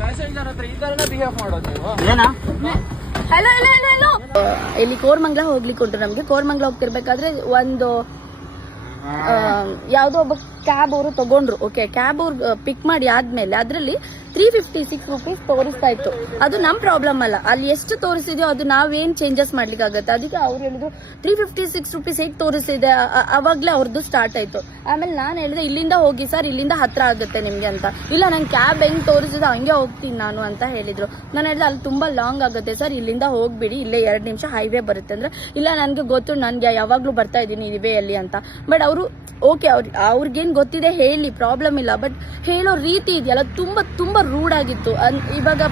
Passenger ಹತ್ರ ಈ ತರನೇ ಬಿಹೇವ್ ಮಾಡೋದು ನೀವು? ಏನಾ ಹಲೋ ಹಲೋ ಹಲೋ ಹಲೋ ಇಲ್ಲಿ ಕೋರಮಂಗಲ ಹೋಗ್ಲಿಕ್ಕೆ ಉಂಟು ನಮ್ಗೆ. ಕೋರಮಂಗಲ ಹೋಗ್ತಿರ್ಬೇಕಾದ್ರೆ ಒಂದು ಯಾವ್ದೋ ಒಬ್ಬ ಕ್ಯಾಬ್ ಅವರು ತಗೊಂಡ್ರು. ಓಕೆ, ಕ್ಯಾಬ್ ಅವ್ರು ಪಿಕ್ ಮಾಡಿ ಆದ್ಮೇಲೆ ಅದ್ರಲ್ಲಿ 356 ರೂಪೀಸ್ ತೋರಿಸ್ತಾ ಇತ್ತು. ಅದು ನಮ್ ಪ್ರಾಬ್ಲಮ್ ಅಲ್ಲ, ಅಲ್ಲಿ ಎಷ್ಟು ತೋರಿಸಿದೆಯೋ ಅದು ನಾವೇನ್ ಚೇಂಜಸ್ ಮಾಡ್ಲಿಕ್ಕೆ ಆಗುತ್ತೆ. ಅದಕ್ಕೆ ಅವ್ರು ಹೇಳಿದ್ರು 356 ರೂಪೀಸ್ ಹೇಗೆ ತೋರಿಸಿದೆ, ಅವಾಗ್ಲೇ ಅವ್ರದ್ದು ಸ್ಟಾರ್ಟ್ ಆಯ್ತು. ಆಮೇಲೆ ನಾನು ಹೇಳಿದೆ ಇಲ್ಲಿಂದ ಹೋಗಿ ಸರ್, ಇಲ್ಲಿಂದ ಹತ್ರ ಆಗುತ್ತೆ ನಿಮ್ಗೆ ಅಂತ. ಇಲ್ಲ ನನ್ ಕ್ಯಾಬ್ ಹೆಂಗ್ ತೋರಿಸಿದ ಹಂಗೆ ಹೋಗ್ತೀನಿ ನಾನು ಅಂತ ಹೇಳಿದ್ರು. ನಾನು ಹೇಳಿದೆ ಅಲ್ಲಿ ತುಂಬಾ ಲಾಂಗ್ ಆಗುತ್ತೆ ಸರ್, ಇಲ್ಲಿಂದ ಹೋಗ್ಬಿಡಿ, ಇಲ್ಲೇ 2 ನಿಮಿಷ ಹೈವೇ ಬರುತ್ತೆ ಅಂದ್ರೆ. ಇಲ್ಲ ನನ್ಗೆ ಗೊತ್ತು, ನನ್ಗೆ ಯಾವಾಗ್ಲೂ ಬರ್ತಾ ಇದ್ದೀನಿ ಈ ಅಲ್ಲಿ ಅಂತ. ಬಟ್ ಅವರು ಓಕೆ, ಅವ್ರಿಗೇನ್ ಗೊತ್ತಿದೆ ಹೇಳಿ, ಪ್ರಾಬ್ಲಮ್ ಇಲ್ಲ. ಬಟ್ ಹೇಳೋ ರೀತಿ ಇದೆಯಲ್ಲ ತುಂಬಾ ತುಂಬಾ ರೂಡ್ ಆಗಿತ್ತು. ಇವಾಗ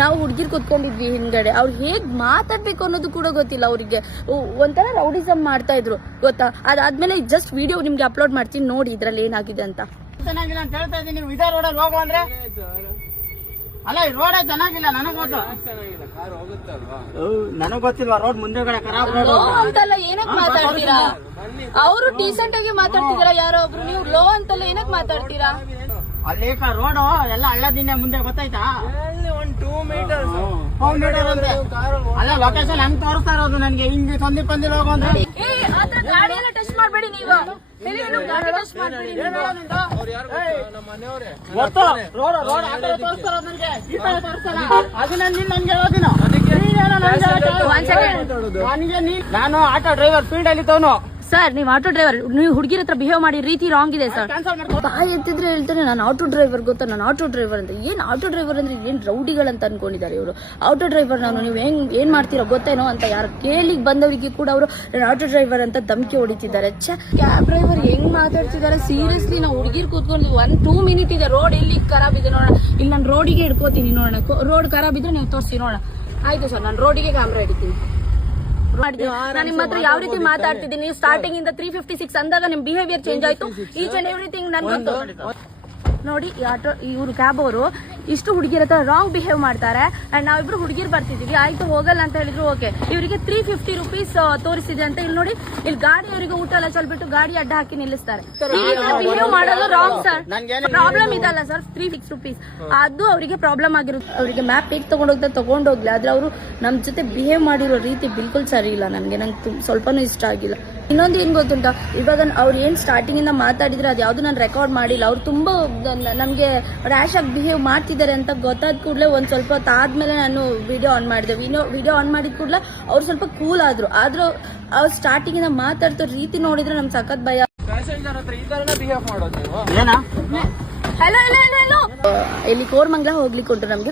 ನಾವು ಹುಡುಗಿರ್ ಕುತ್ಕೊಂಡಿದ್ವಿ ಹಿಂದ್ಗಡೆ, ಅವ್ರು ಹೇಗ್ ಮಾತಾಡ್ಬೇಕು ಅನ್ನೋದು ಕೂಡ ಗೊತ್ತಿಲ್ಲ ಅವರಿಗೆ. ಒಂಥರ ರೌಡಿಸಮ್ ಮಾಡ್ತಾ ಇದ್ರು ಗೊತ್ತಾ. ಅದಾದ್ಮೇಲೆ ಜಸ್ಟ್ ವಿಡಿಯೋ ನಿಮ್ಗೆ ಅಪ್ಲೋಡ್ ಮಾಡ್ತೀನಿ ನೋಡಿ ಇದ್ರಲ್ಲಿ ಏನಾಗಿದೆ ಅಂತ. ಚೆನ್ನಾಗಿಲ್ಲ ಅಂತ ಹೇಳ್ತಾ ಇದ್ದೀನಿ. ನೀವು ಇದೇ ರೋಡಲ್ಲಿ ಹೋಗೋ ಅಂದ್ರೆ ಅಲ್ಲ, ಈ ರೋಡೇ ಚೆನ್ನಾಗಿಲ್ಲ. ನನಗ್ ಗೊತ್ತು, ನನಗ್ ಗೊತ್ತಿಲ್ವಾ ರೋಡ್ ಮುಂದೆಗಡೆ ಖರಾಬ್ ರೋಡ್ ಅಂತಲ್ಲ. ಏನಕ್ ಮಾತಾಡ್ತೀರಾ? ಅವರು ಡೀಸೆಂಟ್ ಆಗಿ ಮಾತಾಡ್ತಿದಾರ ಯಾರೋ ಒಬ್ರು, ನೀವು ಲೋ ಅಂತಲ್ಲ ಏನಕ್ ಮಾತಾಡ್ತೀರಾ? ಅಲ್ಲಿ ರೋಡ್ ಎಲ್ಲ ಹಳ್ಳದಿಂದ ಮುಂದೆ ಗೊತ್ತಾಯ್ತಾ? ಒಂದು 2 ಮೀಟರ್ ಅಲ್ಲ, ಲೊಕೇಶನ್ ಹೆಂಗ್ ತೋರಿಸ್ತಾ ಇರೋದು ನನಗೆ. ಹಿಂಗೆ ಸಂದೀಪಂದಿಲ್ ಹೋಗೋ ಅಂದ್ರೆ ಆತರ ಗಾಡಿ ಎಲ್ಲ ಟಚ್ ಮಾಡ್ಬೇಡಿ ನೀವು. ಗಾಡಿ ಟಚ್ ಮಾಡ್ಬೇಡಿ ಗೊತ್ತು. ರೋಡ್ ರೋಡ್ ಆ ಕಡೆ ತೋರಿಸ್ತಾ ಇರೋದು ನನಗೆ, ಈ ಕಡೆ ತೋರಿಸ್ತಲ್ಲ. ಅದು ನನ್ಗೆ ಹೋದಿನ ನಾನು ಆಟೋ ಡ್ರೈವರ್ ಫೀಲ್ಡ್ ಅಲ್ಲಿ ತವನು ಸರ್. ನೀವು ಆಟೋ ಡ್ರೈವರ್, ನೀವು ಹುಡುಗಿರ ಹತ್ರ ಬಿಹೇವ್ ಮಾಡಿ ರೀತಿ ರಾಂಗ್ ಇದೆ ಸರ್. ಬಾಯ್ ಎತ್ತಿದ್ರೆ ಹೇಳ್ತಾರೆ ನಾನು ಆಟೋ ಡ್ರೈವರ್, ಗೊತ್ತಾ ನಾನು ಆಟೋ ಡ್ರೈವರ್ ಅಂತ. ಏನ್ ಆಟೋ ಡ್ರೈವರ್ ಅಂದ್ರೆ ಏನ್ ರೌಡಿಗಳಂತ ಅನ್ಕೊಂಡಿದ್ದಾರೆ ಇವರು. ಆಟೋ ಡ್ರೈವರ್ ನಾನು, ನೀವು ಏನ್ ಮಾಡ್ತೀರೋ ಗೊತ್ತೇನೋ ಅಂತ ಯಾರು ಕೇಳಿಕ್ ಬಂದವರಿಗೆ ಕೂಡ ಅವರು ಆಟೋ ಡ್ರೈವರ್ ಅಂತ ಧಮಕಿ ಹೊಡಿತಿದ್ದಾರೆ. ಕ್ಯಾಬ್ ಡ್ರೈವರ್ ಹೆಂಗ್ ಮಾತಾಡ್ತಿದ್ದಾರೆ ಸೀರಿಯಸ್ಲಿ. ನಾವು ಹುಡುಗಿರ್ ಕೂತ್ಕೊಂಡು 1-2 ಮಿನಿಟ್ ಇದೆ, ರೋಡ್ ಎಲ್ಲಿ ಖರಾಬ್ ಇದೆ ನೋಡೋಣ. ಇಲ್ಲಿ ನಾನು ರೋಡಿಗೆ ಹಿಡ್ಕೋತೀನಿ ನೋಡೋಣ. ರೋಡ್ ಖರಾಬ್ ಇದ್ರೆ ನೀವು ತೋರಿಸಿ ನೋಡೋಣ. ಆಯ್ತು ಸರ್, ನಾನು ರೋಡಿಗೆ ಕ್ಯಾಮ್ರಾ ಹಿಡಿತೀನಿ. ನಾನು ನಿಮ್ಮ ಹತ್ರ ಯಾವ ರೀತಿ ಮಾತಾಡ್ತಿದ್ದೀನಿ, ನೀವು ಸ್ಟಾರ್ಟಿಂಗ್ ಇಂದ 356 ಅಂದಾಗ ನಿಮ್ ಬಿಹೇವಿಯರ್ ಚೇಂಜ್ ಆಯ್ತು. ಈಚ್ ಅಂಡ್ ಎವ್ರಿಥಿಂಗ್ ನನ್ಗೆ ಗೊತ್ತು. ನೋಡಿ, ಈ ಆಟೋ ಇವ್ರು ಕ್ಯಾಬ್ ಅವರು ಇಷ್ಟು ಹುಡುಗಿರ ಹತ್ರ ರಾಂಗ್ ಬಿಹೇವ್ ಮಾಡ್ತಾರೆ. ಅಂಡ್ ನಾವಿಬ್ರು ಹುಡುಗಿರ್ ಬರ್ತಿದೀವಿ, ಆಯ್ತು ಹೋಗಲ್ಲ ಅಂತ ಹೇಳಿದ್ರು. ಓಕೆ, ಇವರಿಗೆ 350 ರೂಪೀಸ್ ತೋರಿಸಿದೆ ಅಂತ. ಇಲ್ಲಿ ನೋಡಿ, ಇಲ್ಲಿ ಗಾಡಿ ಅವರಿಗೆ ಊಟ ಎಲ್ಲ ಚಲ್ಬಿಟ್ಟು ಗಾಡಿ ಅಡ್ಡ ಹಾಕಿ ನಿಲ್ಲಿಸ್ತಾರೆ. ಬಿಹೇವ್ ಮಾಡೋದು ರಾಂಗ್ ಸರ್. ಪ್ರಾಬ್ಲಮ್ ಇದಲ್ಲ ಸರ್, 356 ರೂಪೀಸ್ ಅದು ಅವರಿಗೆ ಪ್ರಾಬ್ಲಮ್ ಆಗಿರುತ್ತೆ. ಅವರಿಗೆ ಮ್ಯಾಪ್ ಹೇಗೆ ತಗೊಂಡೋಗ್ಲಿ, ಆದ್ರೆ ಅವರು ನಮ್ ಜೊತೆ ಬಿಹೇವ್ ಮಾಡಿರೋ ರೀತಿ ಬಿಲ್ಕುಲ್ ಸರಿ ಇಲ್ಲ. ನಂಗೆ ಸ್ವಲ್ಪನೂ ಇಷ್ಟ ಆಗಿಲ್ಲ. ಇನ್ನೊಂದು ಏನ್ ಗೊತ್ತುಂಟ, ಇವಾಗ ಅವ್ರು ಏನ್ ಸ್ಟಾರ್ಟಿಂಗ್ ಇಂದ ಮಾತಾಡಿದ್ರೆ ಅದು ಯಾವ್ದು ನಾನು ರೆಕಾರ್ಡ್ ಮಾಡಿಲ್ಲ. ಅವ್ರು ತುಂಬಾ ನಮ್ಗೆ ರ್ಯಾಶ್ ಆಗಿ ಬಿಹೇವ್ ಮಾಡ್ತಿದ್ದಾರೆ ಅಂತ ಗೊತ್ತಾದ ಕೂಡಲೇ ಒಂದ್ ಸ್ವಲ್ಪ ಹೊತ್ತು ಆದ್ಮೇಲೆ ನಾನು ವಿಡಿಯೋ ಆನ್ ಮಾಡಿದೆ. ವಿಡಿಯೋ ಆನ್ ಮಾಡಿದ ಕೂಡಲೇ ಅವ್ರು ಸ್ವಲ್ಪ ಕೂಲ್ ಆದ್ರು ಅವ್ರು ಸ್ಟಾರ್ಟಿಂಗ್ ಇಂದ ಮಾತಾಡ್ತಾ ರೀತಿ ನೋಡಿದ್ರೆ ನಮ್ ಸಖತ್ ಭಯ. ಪ್ಯಾಸೆಂಜರ್ ಹತ್ರ ಈ ತರನೇ ಬಿಹೇವ್ ಮಾಡೋದು ನೀವು? ಏನಾ ಹಲೋ ಹಲೋ ಹಲೋ ಹಲೋ ಇಲ್ಲಿ ಕೋರಮಂಗಲ ಹೋಗ್ಲಿಕ್ಕೆ ಉಂಟು ನಮ್ಗೆ.